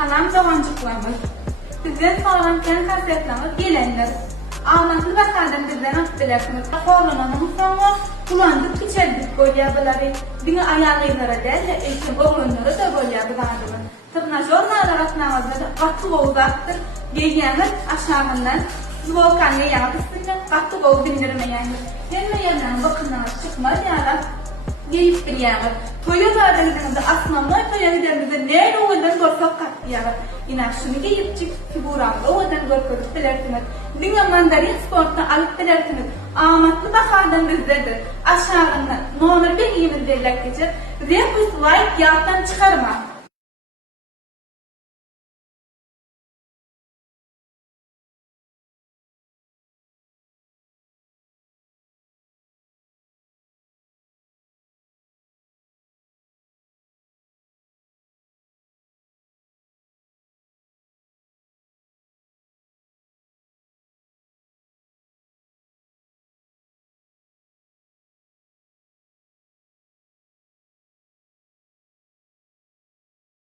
Salam javancıklarımız. Sizden soğanken kasiyetlerimiz gelenler. Ağlatlı bakardan bizden attılarsınız. Forlamanın sonra kullandık, içerdik golyadıları. Dini ayarlayılara değil, eşim oğlunları da golyadı vardı. Tırnajorlarla atnamazda da katı oğuzaktır. Gegenler aşağından volkanlı yağdısıyla katı oğu dindirmeyendir. Hem yerden bakımlarına çıkmaz yağlar. Geyip bir yağlar. Toyalarda gidemizde aslanlar toya gidemizde neyle oğuldan gorsak katı yağlar. Yine şunu geyipçik figuramda oğuldan gorsak dilersiniz. Dünya mandarin sportuna alıp dilersiniz. Amatlı bakardan bizdedir. Aşağından nomor 1 iyi bir derlek geçir. Repus like yağdan çıkarma.